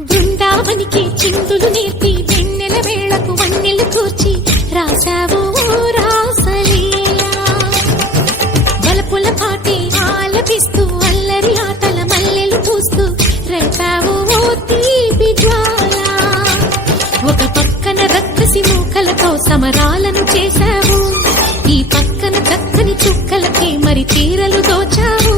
బృందావనికి చిందులు నేర్పి వెన్నెల వేళకు వన్నెలు కూర్చి రాసావు రాసలీలా బలపుల పాటి ఆలపిస్తూ అల్లరి ఆటల మల్లెలు పూస్తూ రేపావు తీపి జ్వాల ఒక పక్కన రక్కసి మూకలతో సమరాలను చేశావు ఈ పక్కన చక్కని చుక్కలకి మరి చీరలు దోచావు